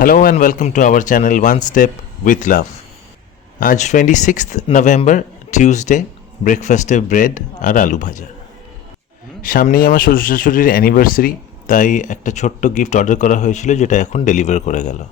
Hello and welcome to our channel One Step with Love. আজ 26th November Tuesday, ব্রেকফাস্টে bread আর আলু ভাজা। সামনেই আমার শ্বশুর শাশুড়ির অ্যানিভার্সারি, তাই একটা ছোট্ট গিফট অর্ডার করা হয়েছিল যেটা এখন ডেলিভার করে গেল।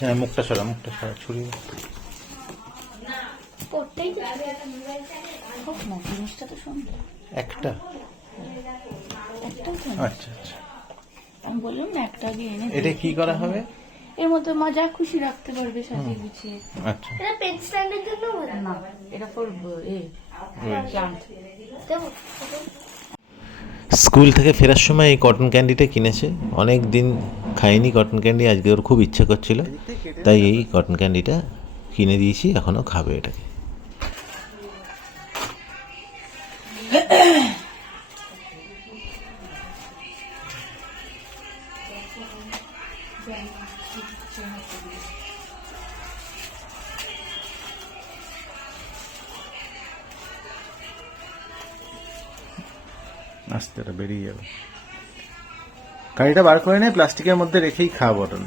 হ্যাঁ, মুখটা সরা ছুরি একটা। আচ্ছা আচ্ছা, আমি বললাম না একটা আগে এনে এটা কি করা হবে? এর মধ্যে মজা খুশি রাখতে পারবে সাজিয়ে গুছিয়ে। আচ্ছা, এটা পেন স্ট্যান্ডের জন্য না, এটা ফর প্লান্ট। স্কুল থেকে ফেরার সময় এই কটন ক্যান্ডিটা কিনেছে। অনেক দিন খাইনি কটন ক্যান্ডি, আজকে ওর খুব ইচ্ছে করছিল, তাই এই কটন ক্যান্ডিটা কিনে দিয়েছি। এখনও খাবে এটাকে। আস্তে এটা বেরিয়ে যাবে। কারিটা বার করে নেয়, প্লাস্টিকের মধ্যে রেখেই খাওয়া বটন।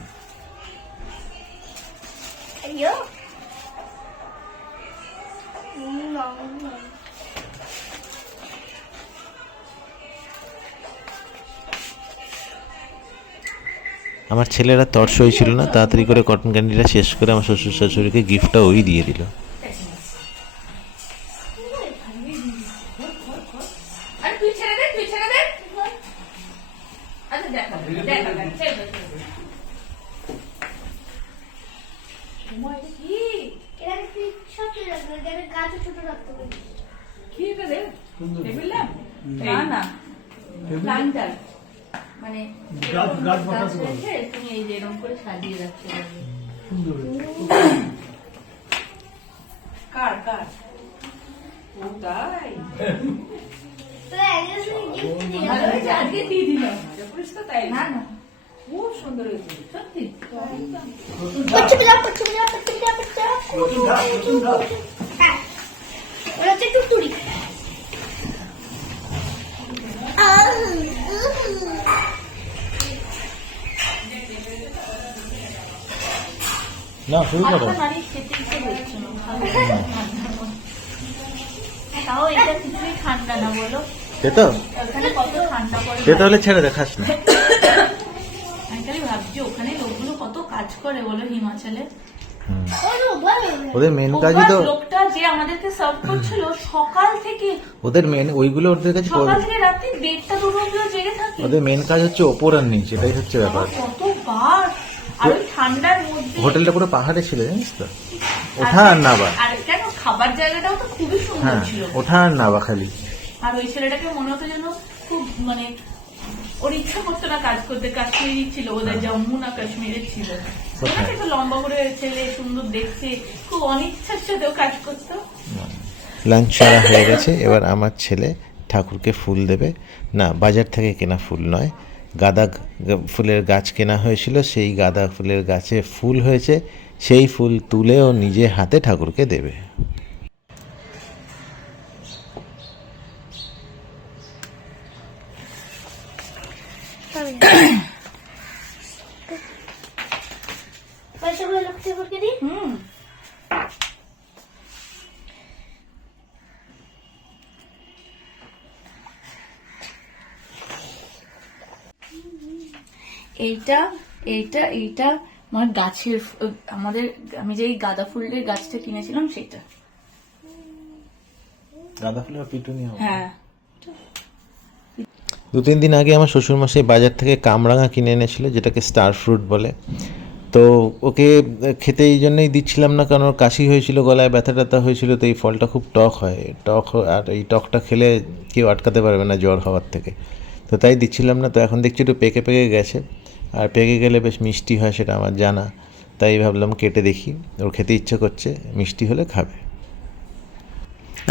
আমার ছেলেরা তর্স হয়েছিল না, তাড়াতাড়ি করে কটন ক্যান্ডিটা শেষ করে আমার শ্বশুর শাশুড়িকে গিফটটা ওই দিয়ে দিল। মানে তুমি এই যে এরকম করে সাজিয়ে রাখতে পারবে। কার কার ও তাই আজকে দিয়ে দিলাম, তাই না না খুব সুন্দর হয়েছে সত্যি। না, শুরু করো। তাও এটা কিছুই ঠান্ডা না, বলো তেতো ওখানে কত ঠান্ডা পড়ে। তেতো হলে ছেড়ে দেখাস না। আমি খালি ভাবছি ওখানে লোকগুলো কত কাজ করে বলো হিমাচলে। ওদের মেন কাজই তো, লোকটা যে আমাদেরকে সার্ভ করছিল সকাল থেকে, ওদের মেন ওইগুলো ওদের কাছে সকাল থেকে রাত্রি 1:30-2 অবধি জেগে থাকে। ওদের মেন কাজ হচ্ছে ওপর আর নিচে, এটাই হচ্ছে ব্যাপার। কতবার আর ওই ঠান্ডার মধ্যে হোটেলটা পুরো পাহাড়ে ছিল, জানিস তো, ওঠা আর নাবা। আর কেন খাবার জায়গাটাও তো খুবই সুন্দর হ্যাঁ, ছিল। ওঠা আর নাবা খালি। আর ওই ছেলেটাকে মনে হতো যেন খুব মানে ওর ইচ্ছা করতো না কাজ করতে, কাশ্মীরি ছিল, ওদের জম্মু না কাশ্মীরের ছিল। একটু লম্বা করে ছেলে, সুন্দর দেখতে, খুব অনিচ্ছার সাথেও কাজ করতো। লাঞ্চ সারা হয়ে গেছে, এবার আমার ছেলে ঠাকুরকে ফুল দেবে। না, বাজার থেকে কেনা ফুল নয়, গাঁদা ফুলের গাছ কেনা হয়েছিল, সেই গাঁদা ফুলের গাছে ফুল হয়েছে, সেই ফুল তুলে ও নিজে হাতে ঠাকুরকে দেবে। এইটা এইটা এইটা আমার গাছের আমাদের আমি যে গাঁদা ফুলের গাছটা কিনেছিলাম সেটা। গাঁদা ফুলের পিটুনিয়া। হ্যাঁ, 2-3 দিন আগে আমার শ্বশুরমশাই বাজার থেকে কামরাঙা কিনে এনেছিল, যেটাকে স্টার ফ্রুট বলে। তো ওকে খেতে এই জন্যই দিচ্ছিলাম না, কারণ ওর কাশি হয়েছিল, গলায় ব্যথা ট্যাথা হয়েছিল। তো এই ফলটা খুব টক হয়, আর এই টকটা খেলে কেউ আটকাতে পারবে না জ্বর হওয়ার থেকে। তো তাই দিচ্ছিলাম না। তো এখন দেখছি একটু পেকে পেকে গেছে, আর পেকে গেলে বেশ মিষ্টি হয়, সেটা আমার জানা। তাই ভাবলাম কেটে দেখি, ওর খেতে ইচ্ছে করছে, মিষ্টি হলে খাবে।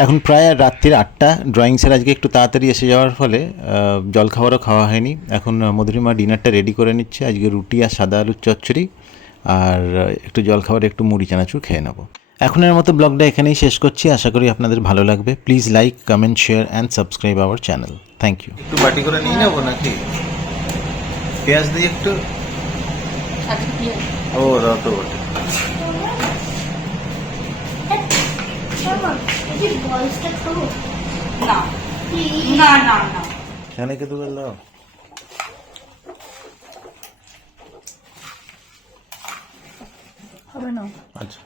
এখন প্রায় রাত্রির 8টা। ড্রয়িং স্যার আজকে একটু তাড়াতাড়ি এসে যাওয়ার ফলে জলখাবারও খাওয়া হয়নি। এখন মধুরিমা ডিনারটা রেডি করে নিচ্ছে। আজকে রুটি আর সাদা আলুর চচ্চড়ি, আর একটু জলখাবারে একটু মুড়ি চানাচুর খেয়ে নেবো। এখনের মতো ব্লগটা এখানেই শেষ করছি। আশা করি আপনাদের ভালো লাগবে। Please like, comment, share and subscribe our channel. Thank you. একটু বাটি করে নিয়ে নেবো নাকি? পেঁয়াজ দিয়ে একটু। ও রত বটে। खाने के तो कर लो। হবে না। अच्छा।